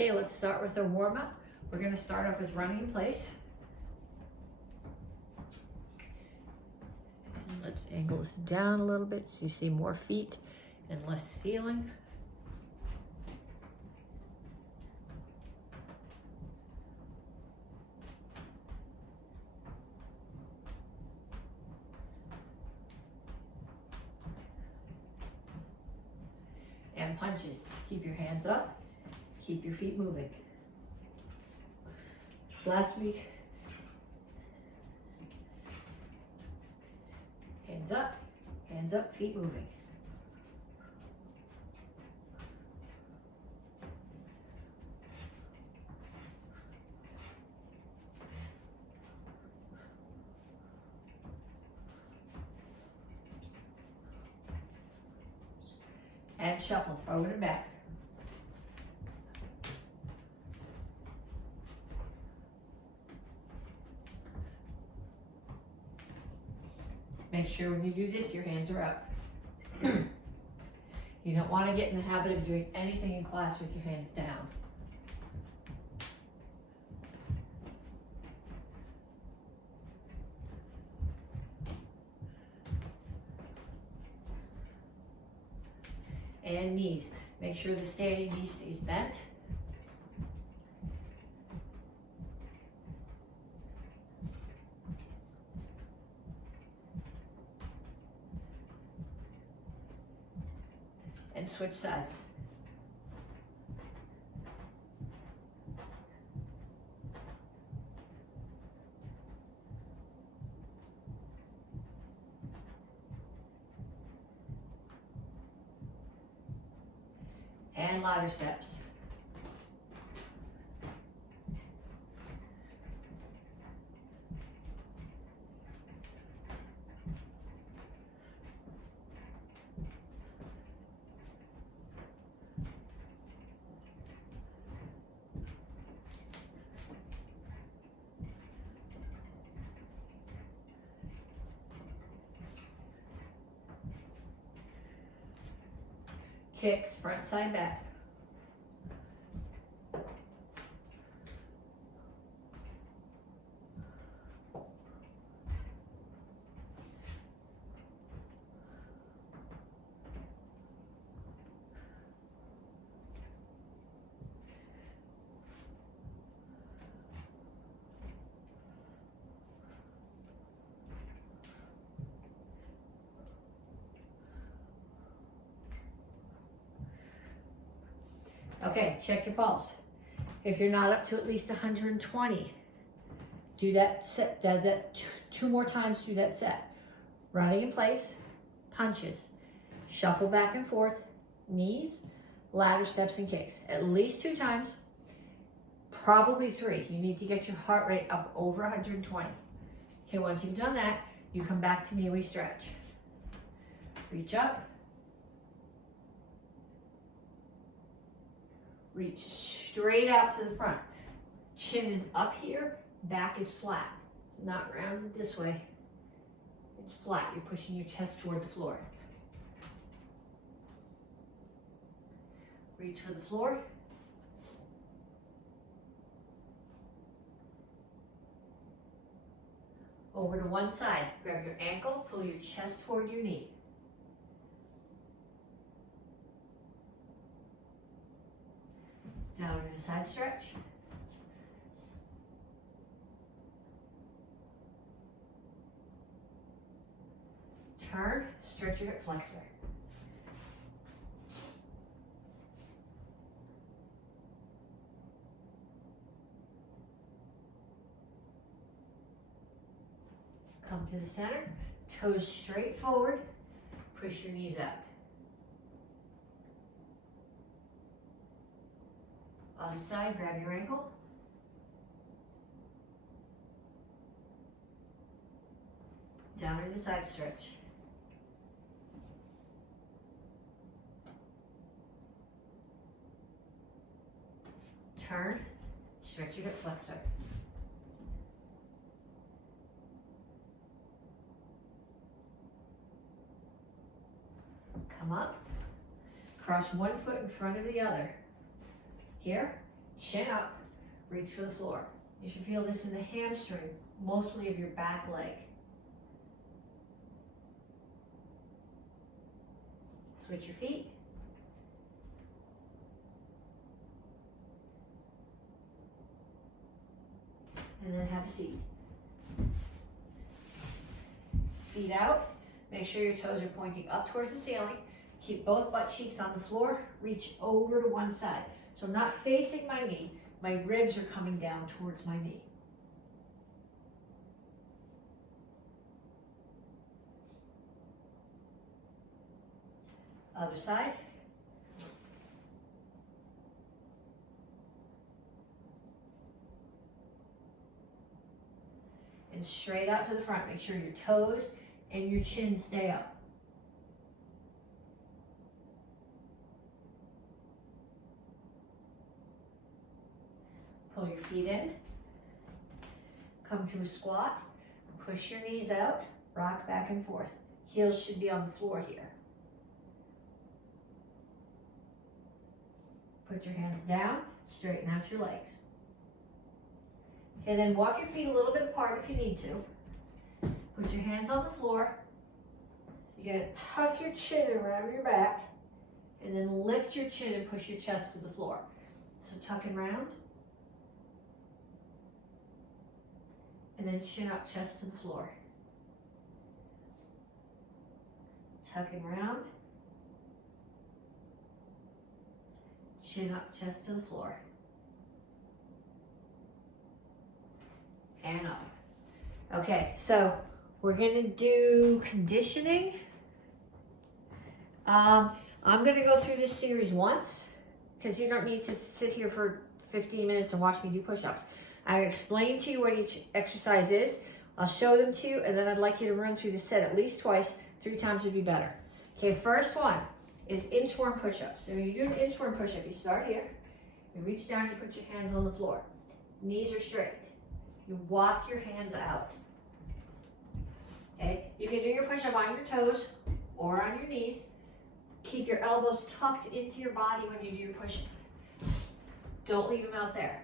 Okay, let's start with our warm-up. We're going to start off with running in place. And let's angle this down a little bit so you see more feet and less ceiling. And punches. Keep your hands up. Keep your feet moving. Last week, hands up, feet moving. And shuffle forward and back. Make sure when you do this, your hands are up. You don't want to get in the habit of doing anything in class with your hands down. And knees. Make sure the standing knee stays bent. And switch sides. And ladder steps. Kicks, front, side, back. Okay, check your pulse. If you're not up to at least 120, do that set, two more times, do that set. Running in place, punches, shuffle back and forth, knees, ladder steps and kicks. At least 2 times, probably 3. You need to get your heart rate up over 120. Okay, once you've done that, you come back to me, we stretch. Reach up. Reach straight out to the front. Chin is up here, back is flat. It's not rounded this way. It's flat. You're pushing your chest toward the floor. Reach for the floor. Over to one side. Grab your ankle, pull your chest toward your knee. Down in a side stretch. Turn, stretch your hip flexor. Come to the center, toes straight forward, push your knees up. Other side, grab your ankle. Down in the side stretch. Turn, stretch your hip flexor. Come up, cross one foot in front of the other. Here, chin up, reach for the floor. You should feel this in the hamstring, mostly of your back leg. Switch your feet. And then have a seat. Feet out. Make sure your toes are pointing up towards the ceiling. Keep both butt cheeks on the floor. Reach over to one side. So I'm not facing my knee. My ribs are coming down towards my knee. Other side. And straight out to the front. Make sure your toes and your chin stay up. Pull your feet in. Come to a squat. Push your knees out. Rock back and forth. Heels should be on the floor here. Put your hands down. Straighten out your legs. Okay, then walk your feet a little bit apart if you need to. Put your hands on the floor. You're going to tuck your chin around your back and then lift your chin and push your chest to the floor. So tuck and round. And then chin up, chest to the floor. Tuck and round. Chin up, chest to the floor. And up. Okay, so we're gonna do conditioning. I'm gonna go through this series once because you don't need to sit here for 15 minutes and watch me do push-ups. I explain to you what each exercise is. I'll show them to you, and then I'd like you to run through the set at least twice. 3 times would be better. Okay, first one is inchworm push-ups. So when you do an inchworm push-up, you start here, you reach down, you put your hands on the floor. Knees are straight. You walk your hands out. Okay, you can do your push-up on your toes or on your knees. Keep your elbows tucked into your body when you do your push-up. Don't leave them out there.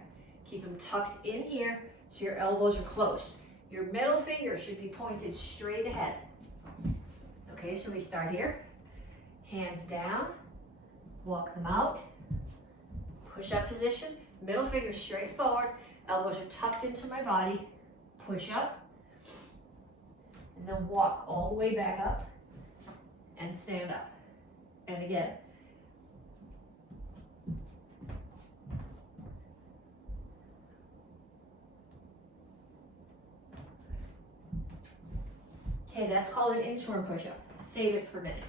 Keep them tucked in here so your elbows are close. Your middle finger should be pointed straight ahead. Okay, so we start here. Hands down, walk them out. Push-up position, middle finger straight forward. Elbows are tucked into my body. Push up. And then walk all the way back up and stand up. And again. Okay, that's called an inchworm push-up. Save it for a minute.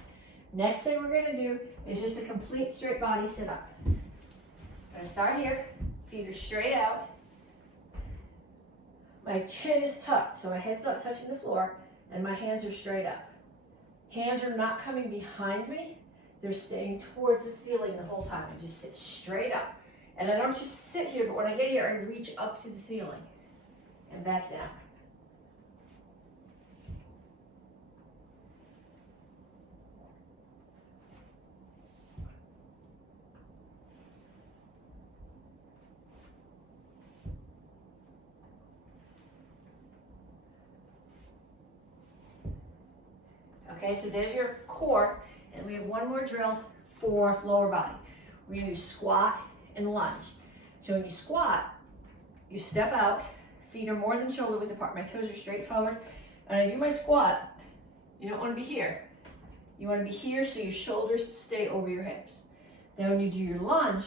Next thing we're gonna do is just a complete straight body sit-up. I'm gonna start here. Feet are straight out. My chin is tucked, so my head's not touching the floor, and my hands are straight up. Hands are not coming behind me. They're staying towards the ceiling the whole time. I just sit straight up. And I don't just sit here, but when I get here, I reach up to the ceiling and back down. Okay, so there's your core, and we have one more drill for lower body. We're gonna do squat and lunge. So when you squat, you step out, feet are more than shoulder width apart, my toes are straight forward. When I do my squat, you don't wanna be here. You wanna be here so your shoulders stay over your hips. Then when you do your lunge,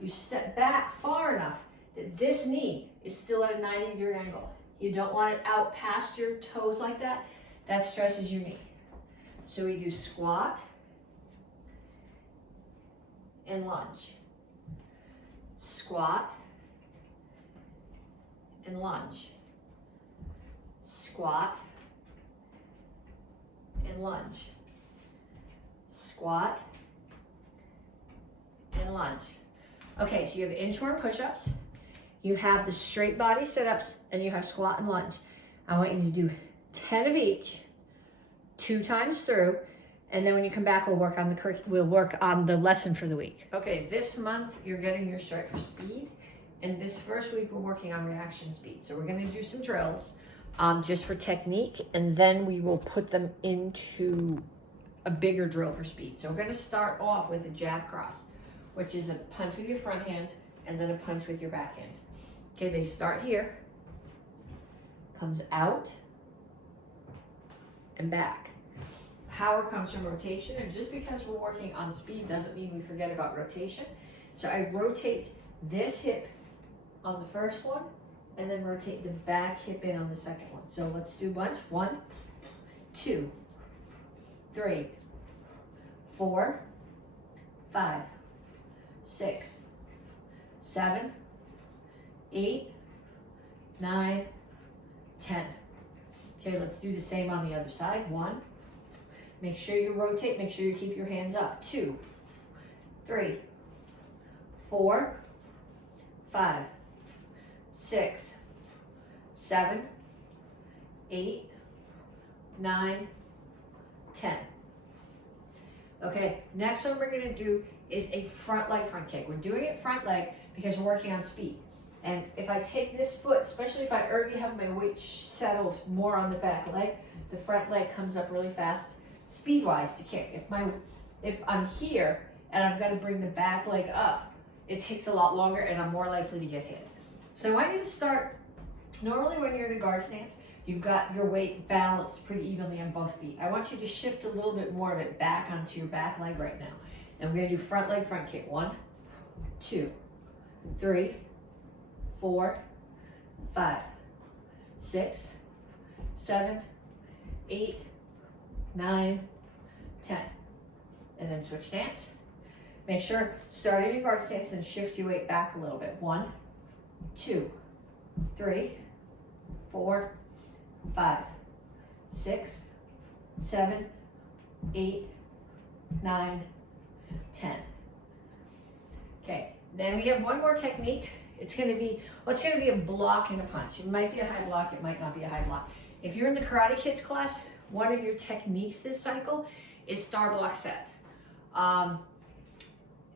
you step back far enough that this knee is still at a 90-degree angle. You don't want it out past your toes like that. That stresses your knee. So we do squat and lunge. Squat and lunge. Squat and lunge. Squat and lunge. Okay, so you have inchworm push-ups, you have the straight body sit-ups, and you have squat and lunge. I want you to do 10 of each, 2 times through, and then when you come back, we'll work on the lesson for the week. Okay, this month you're getting your Strike for Speed And this first week, we're working on reaction speed. So we're gonna do some drills just for technique, and then we will put them into a bigger drill for speed. So we're gonna start off with a jab cross, which is a punch with your front hand and then a punch with your back hand. Okay, they start here, comes out and back. Power comes from rotation, and just because we're working on speed doesn't mean we forget about rotation. So I rotate this hip on the first one and then rotate the back hip in on the second one. So let's do bunch. 1, 2, 3, 4, 5, 6, 7, 8, 9, 10. Okay, let's do the same on the other side. 1, make sure you rotate, make sure you keep your hands up. 2, 3, 4, 5, 6, 7, 8, 9, 10. Okay, next one we're gonna do is a front leg front kick. We're doing it front leg because we're working on speed. And if I take this foot, especially if I already have my weight settled more on the back leg, the front leg comes up really fast, speed-wise to kick. If I'm here and I've got to bring the back leg up, it takes a lot longer and I'm more likely to get hit. So I want you to start, normally when you're in a guard stance, you've got your weight balanced pretty evenly on both feet. I want you to shift a little bit more of it back onto your back leg right now. And we're gonna do front leg front kick. 1, 2, 3, 4, 5, 6, 7, 8, 9, 10. And then switch stance. Make sure, start in your guard stance and shift your weight back a little bit. 1, 2, 3, 4, 5, 6, 7, 8, 9, 10. Okay, then we have one more technique. It's gonna be a block and a punch. It might be a high block, it might not be a high block. If you're in the Karate Kids class, one of your techniques this cycle is star block set.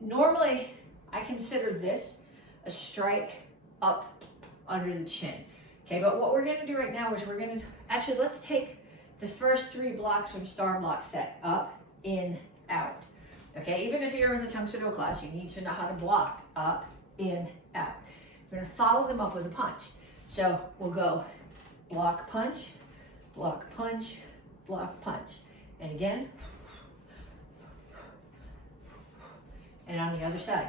Normally, I consider this a strike up under the chin. Okay, but what we're gonna do right now is actually let's take the first 3 blocks from star block set, up, in, out. Okay, even if you're in the Tang Soo Do class, you need to know how to block, up, in, out. We're gonna follow them up with a punch. So we'll go block, punch, block, punch, block, punch. And again, and on the other side.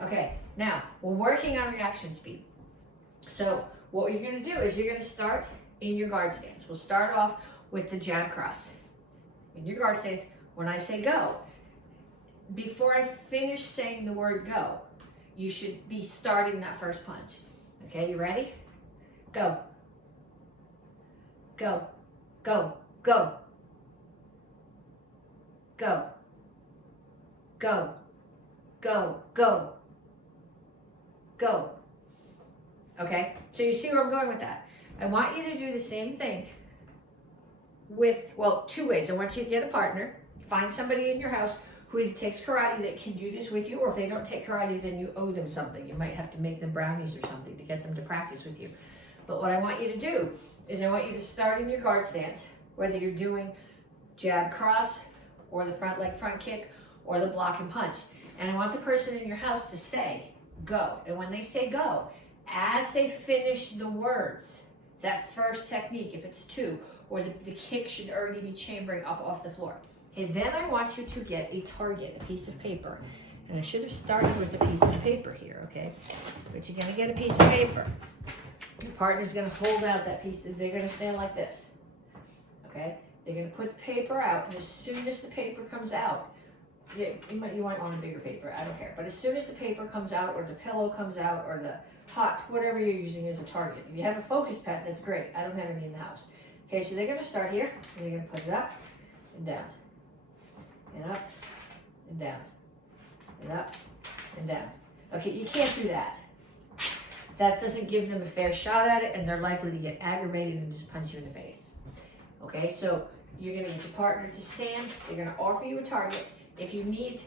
Okay, now we're working on reaction speed. So what you're gonna do is you're gonna start in your guard stance. We'll start off with the jab cross. In your guard stance, when I say go, before I finish saying the word go, you should be starting that first punch. Okay, you ready? Go. Go. Go. Go. Go. Go. Go. Go. Go. Okay, so you see where I'm going with that. I want you to do the same thing with, well, 2 ways. I want you to get a partner, find somebody in your house who either takes karate that can do this with you, or if they don't take karate, then you owe them something. You might have to make them brownies or something to get them to practice with you. But what I want you to do is I want you to start in your guard stance, whether you're doing jab cross or the front leg front kick or the block and punch. And I want the person in your house to say, go. And when they say go, as they finish the words, that first technique, if it's 2, or the kick should already be chambering up off the floor. Okay, then I want you to get a target, a piece of paper. And I should have started with a piece of paper here, okay? But you're gonna get a piece of paper. Your partner's gonna hold out that piece, they're gonna stand like this, okay? They're gonna put the paper out, and as soon as the paper comes out, you might want a bigger paper, I don't care. But as soon as the paper comes out, or the pillow comes out, or the hot, whatever you're using as a target. If you have a focus pad, that's great. I don't have any in the house. Okay, so they're gonna start here, and they're gonna put it up, and down, and up, and down, and up, and down. Okay, you can't do that. That doesn't give them a fair shot at it, and they're likely to get aggravated and just punch you in the face. Okay, so you're gonna get your partner to stand. They're gonna offer you a target. If you need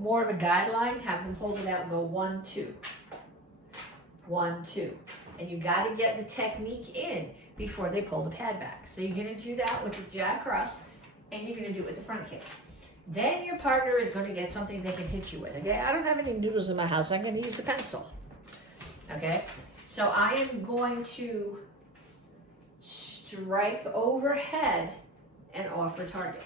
more of a guideline, have them hold it out and go 1, 2, 1, 2. And you gotta get the technique in before they pull the pad back. So you're gonna do that with the jab cross, and you're gonna do it with the front kick. Then your partner is gonna get something they can hit you with. Okay, I don't have any noodles in my house, I'm gonna use a pencil. Okay, so I am going to strike overhead and offer target.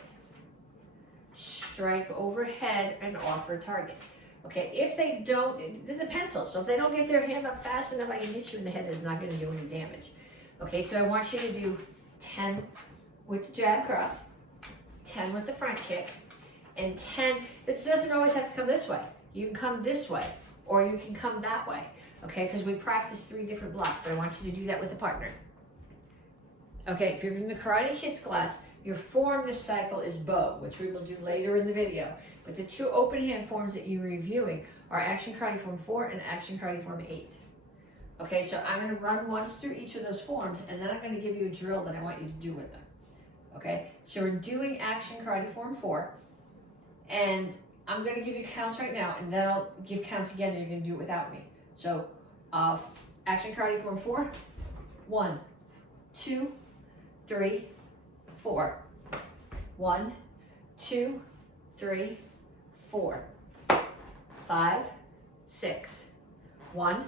Strike overhead and offer target. Okay, if they don't, this is a pencil, so if they don't get their hand up fast enough, I can hit you in the head. It's not going to do any damage. Okay, so I want you to do 10 with the jab cross, 10 with the front kick, and 10, it doesn't always have to come this way. You can come this way, or you can come that way, okay, because we practice 3 different blocks, but I want you to do that with a partner. Okay, if you're in the Karate Kids class, your form this cycle is bow, which we will do later in the video. But the 2 open hand forms that you're reviewing are Action Karate Form 4 and Action Karate Form 8. Okay, so I'm going to run once through each of those forms, and then I'm going to give you a drill that I want you to do with them. Okay, so we're doing Action Karate Form 4, and I'm going to give you counts right now, and then I'll give counts again, and you're going to do it without me. So, Action Karate Form 4, 1, 2, 3, 4. 1, 2, 3, 4. 5, 6. 1,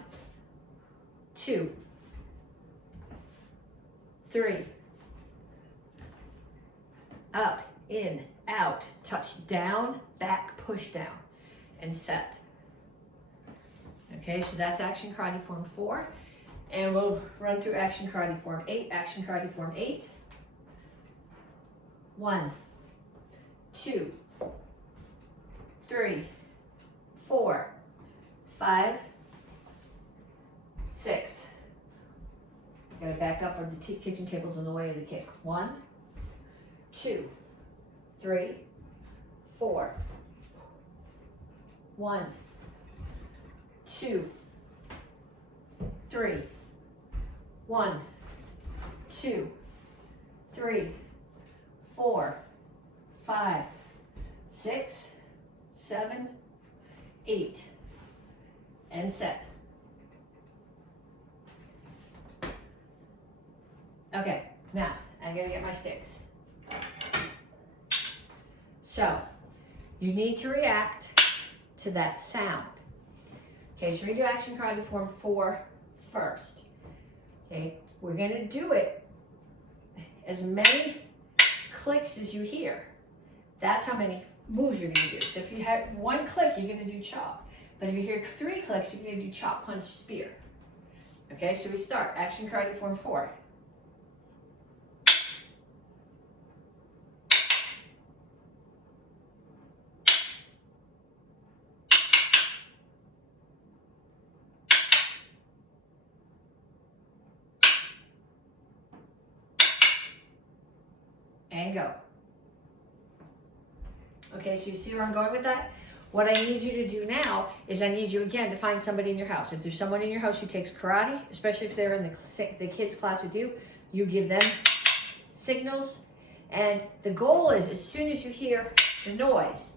2, 3. Up, in, out, touch down, back, push down, and set. Okay, so that's Action Karate Form 4. And we'll run through Action Karate Form 8. Action Karate Form 8. 1, 2, 3, 4, 5, 6. Gotta back up, or the kitchen table's in the way of the kick. 1, 2, 3, 4. 1, 2, 3. 1, 2, 3, 4, 5, 6, 7, 8, and set. Okay, now I'm gonna get my sticks. So you need to react to that sound. Okay, so we do Action Karate Form 4 first. Okay, we're gonna do it as many clicks as you hear. That's how many moves you're gonna do. So if you have 1 click, you're gonna do chop. But if you hear 3 clicks, you're gonna do chop, punch, spear. Okay, so we start Action Karate Form 4. And go. Okay, so you see where I'm going with that? What I need you to do now is I need you again to find somebody in your house. If there's someone in your house who takes karate, especially if they're in the kids class with you, you give them signals. And the goal is, as soon as you hear the noise,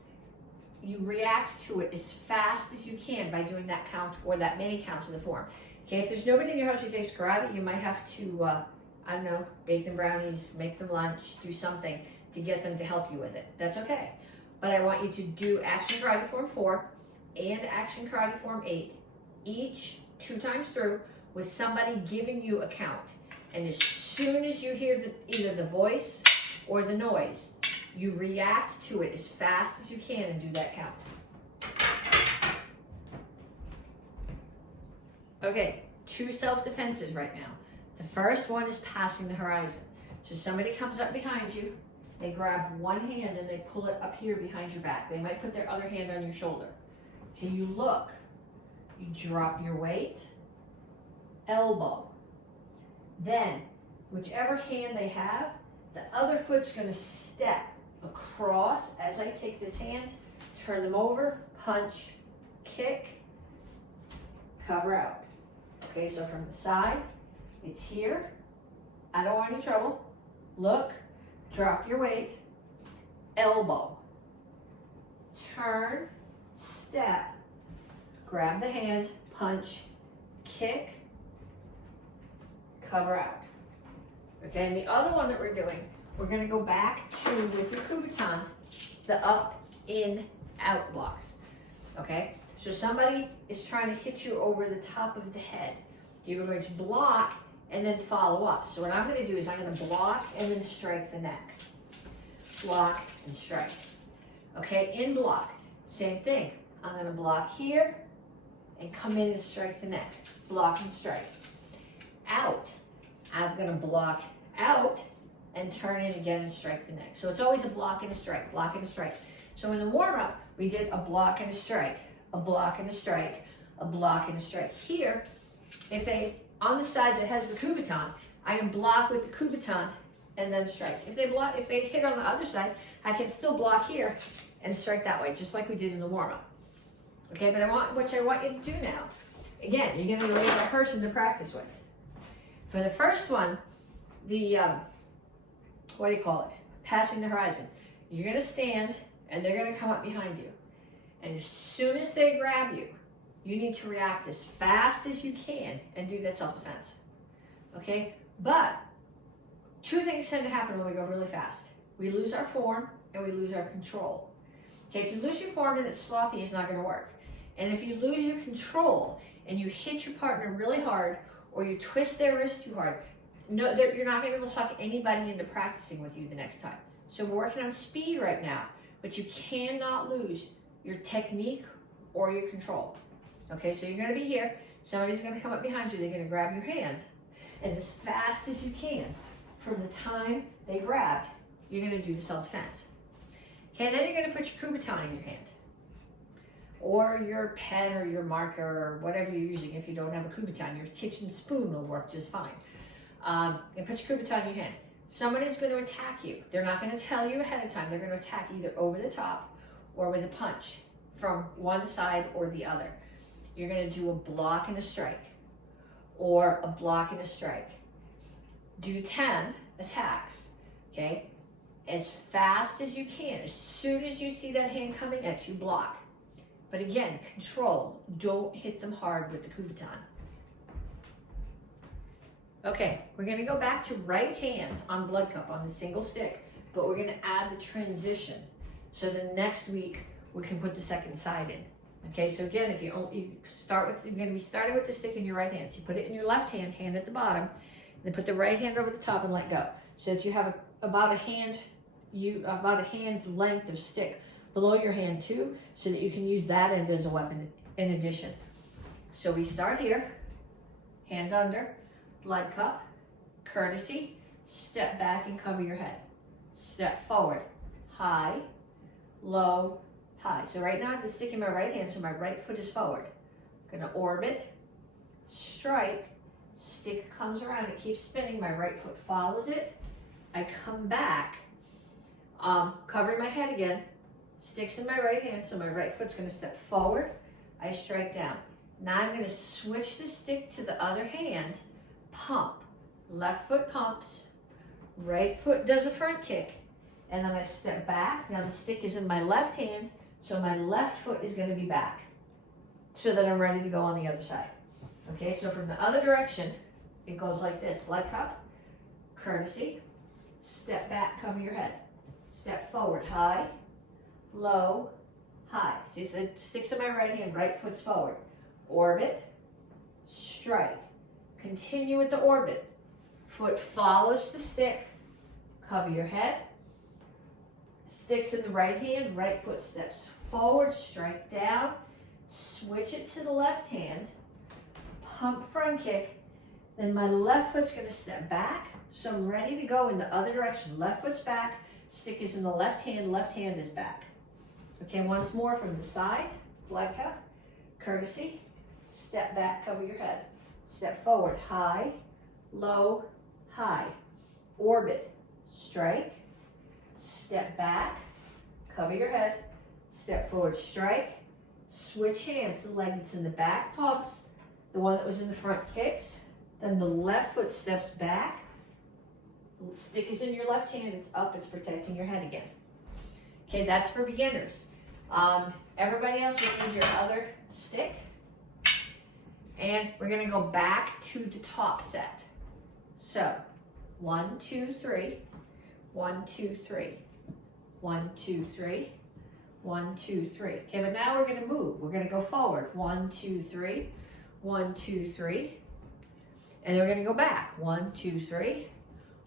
you react to it as fast as you can by doing that count or that many counts of the form. Okay, if there's nobody in your house who takes karate, you might have to I don't know, bake them brownies, make them lunch, do something to get them to help you with it. That's okay. But I want you to do Action Karate Form 4 and Action Karate Form 8, each 2 times through, with somebody giving you a count. And as soon as you hear either the voice or the noise, you react to it as fast as you can and do that count. Okay, 2 self-defenses right now. The first one is passing the horizon. So somebody comes up behind you, they grab one hand and they pull it up here behind your back. They might put their other hand on your shoulder. Okay, you look, you drop your weight, elbow. Then, whichever hand they have, the other foot's gonna step across as I take this hand, turn them over, punch, kick, cover out. Okay, so from the side, it's here, I don't want any trouble. Look, drop your weight, elbow, turn, step, grab the hand, punch, kick, cover out. Okay, and the other one that we're doing, we're gonna go back to, with your Kubotan, the up, in, out blocks. Okay, so somebody is trying to hit you over the top of the head. You're going to block and then follow up. So what I'm gonna do is I'm gonna block and then strike the neck. Block and strike. Okay, in block, same thing. I'm gonna block here and come in and strike the neck. Block and strike. Out, I'm gonna block out and turn in again and strike the neck. So it's always a block and a strike, block and a strike. So in the warm-up, we did a block and a strike, a block and a strike, a block and a strike. Here, if they, on the side that has the Kubotan, I can block with the Kubotan and then strike. If they hit on the other side, I can still block here and strike that way, just like we did in the warm-up. Okay, but what I want you to do now, again, you're gonna leave a person to practice with. For the first one, the, what do you call it? Passing the horizon. You're gonna stand and they're gonna come up behind you. And as soon as they grab you, you need to react as fast as you can and do that self-defense. Okay, but two things tend to happen when we go really fast. We lose our form and we lose our control. Okay, if you lose your form and it's sloppy, it's not gonna work. And if you lose your control and you hit your partner really hard or you twist their wrist too hard, no, you're not gonna be able to talk anybody into practicing with you the next time. So we're working on speed right now, but you cannot lose your technique or your control. Okay, so you're gonna be here, somebody's gonna come up behind you, they're gonna grab your hand, and as fast as you can, from the time they grabbed, you're gonna do the self-defense. Okay, then you're gonna put your Kubotan in your hand, or your pen or your marker or whatever you're using. If you don't have a Kubotan, your kitchen spoon will work just fine. And put your Kubotan in your hand. Somebody's going to attack you. They're not going to tell you ahead of time. They're going to attack either over the top or with a punch from one side or the other. You're going to do a block and a strike, or a block and a strike. Do 10 attacks, okay? As fast as you can. As soon as you see that hand coming at you, block. But again, control. Don't hit them hard with the Kubotan. Okay, we're gonna go back to right hand on blood cup on the single stick, but we're gonna add the transition. So the next week we can put the second side in. Okay, so again, if you're gonna be starting with the stick in your right hand. So you put it in your left hand, hand at the bottom, then put the right hand over the top and let go. So that you have about a hand's length of stick below your hand too, so that you can use that end as a weapon in addition. So we start here, hand under, blood cup, courtesy, step back and cover your head. Step forward, high, low, high. So right now I have the stick in my right hand, so my right foot is forward. I'm gonna orbit, strike, stick comes around, it keeps spinning, my right foot follows it. I come back, covering my head again, sticks in my right hand, so my right foot's gonna step forward, I strike down. Now I'm gonna switch the stick to the other hand, pump. Left foot pumps, right foot does a front kick, and then I step back. Now the stick is in my left hand, so my left foot is gonna be back, so that I'm ready to go on the other side. Okay, so from the other direction, it goes like this. Blood cup, courtesy, step back, cover your head. Step forward, high, low, high. See, so it sticks in my right hand, right foot's forward. Orbit, strike. Continue with the orbit. Foot follows the stick, cover your head. Sticks in the right hand, right foot steps forward, strike down, switch it to the left hand, pump front kick, then my left foot's gonna step back, so I'm ready to go in the other direction. Left foot's back, stick is in the left hand is back. Okay, once more from the side, blood cup, courtesy, step back, cover your head. Step forward, high, low, high. Orbit, strike, step back, cover your head, step forward, strike, switch hands. The leg that's in the back pumps, the one that was in the front kicks, then the left foot steps back, Stick is in your left hand, it's up, it's protecting your head again. Okay, that's for beginners. Everybody else, you need your other stick. And we're gonna go back to the top set. So, 1, 2, 3, 1, 2, 3, 1, 2, 3, 1, 2, 3. Okay, but now we're gonna move. We're gonna go forward. 1, 2, 3, 1, 2, 3. And then we're gonna go back. 1, 2, 3,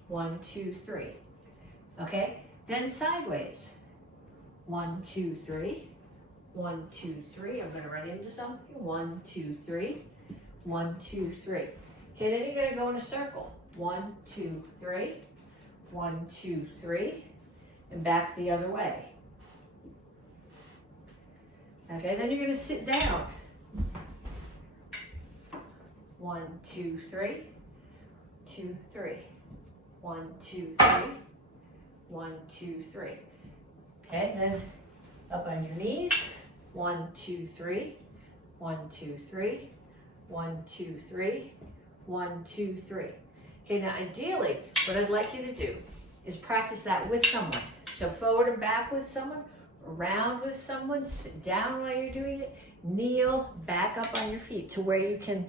1, 2, 3. Okay, then sideways. 1, 2, 3, 1, 2, 3. I'm gonna run into something. 1, 2, 3, 1, 2, 3. Okay, then you're gonna go in a circle. 1, 2, 3, 1, 2, 3, and back the other way. Okay, then you're gonna sit down. 1, 2, 3, 2, 3, 1, 2, 3, 1, 2, 3. Okay, then up on your knees. 1, 2, 3, 1, 2, 3, 1, 2, 3, 1, 2, 3. Okay, now ideally, what I'd like you to do is practice that with someone. So forward and back with someone, around with someone, sit down while you're doing it, kneel, back up on your feet to where you can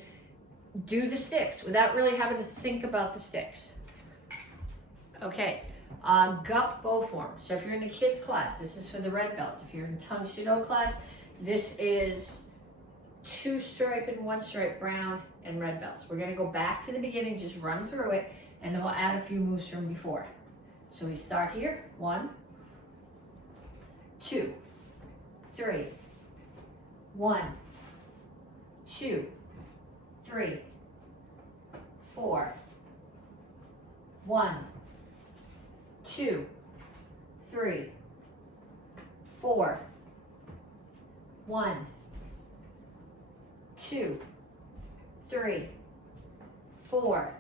do the sticks without really having to think about the sticks. Okay, Gup bow form. So if you're in a kids class, this is for the red belts. If you're in Tung Shido class, this is 2 stripe and 1 stripe brown and red belts. We're gonna go back to the beginning, just run through it, and then we'll add a few moves from before. So we start here, 1, 2, 3, 1, 2, 3, 4, 1, 2, 3, 4, 1, 2, 3, 4,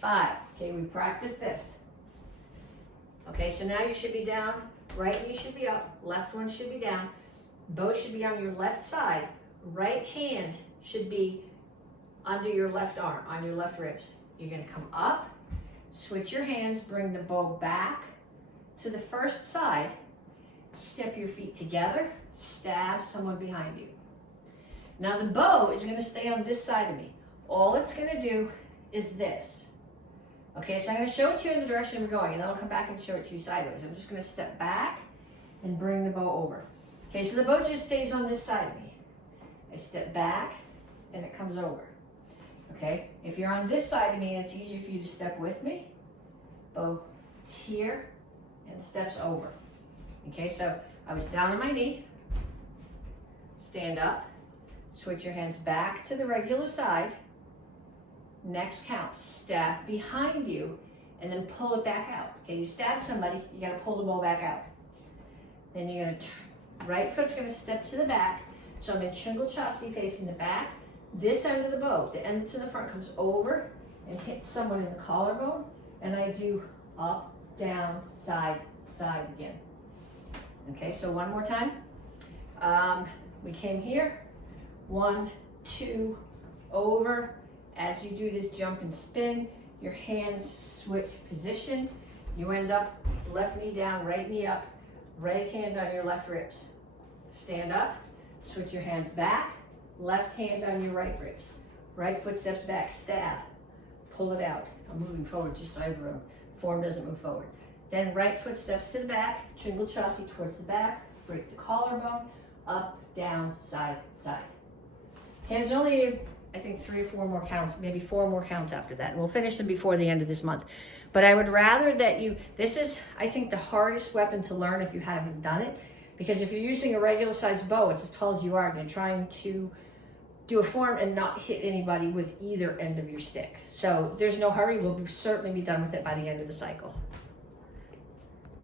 5. Okay, we practice this. Okay, so now you should be down, right knee should be up, left one should be down, bow should be on your left side, right hand should be under your left arm, on your left ribs. You're gonna come up, switch your hands, bring the bow back to the first side, step your feet together, stab someone behind you. Now the bow is gonna stay on this side of me. All it's gonna do is this. Okay, so I'm gonna show it to you in the direction we're going, and then I'll come back and show it to you sideways. I'm just gonna step back and bring the bow over. Okay, so the bow just stays on this side of me. I step back and it comes over. Okay, if you're on this side of me and it's easier for you to step with me, bow here and steps over. Okay, so I was down on my knee, stand up, switch your hands back to the regular side. Next count, stab behind you and then pull it back out. Okay, you stab somebody, you gotta pull the bow back out. Then you're gonna, right foot's gonna step to the back. So I'm in Chungal Chasi facing the back. This end of the bow, the end to the front comes over and hits someone in the collarbone. And I do up, down, side, side again. Okay, so one more time. We came here, 1, 2, over. As you do this jump and spin, your hands switch position. You end up left knee down, right knee up, right hand on your left ribs. Stand up, switch your hands back, left hand on your right ribs. Right foot steps back, stab, pull it out. I'm moving forward just so everyone form doesn't move forward. Then right foot steps to the back, Chungal Chasi towards the back, break the collarbone, up, down, side, side. Hands only, I think 3 or 4 more counts, maybe 4 more counts after that. And we'll finish them before the end of this month. But I would rather that you, this is, I think, the hardest weapon to learn if you haven't done it. Because if you're using a regular sized bow, it's as tall as you are, and you're trying to do a form and not hit anybody with either end of your stick. So there's no hurry. We'll certainly be done with it by the end of the cycle.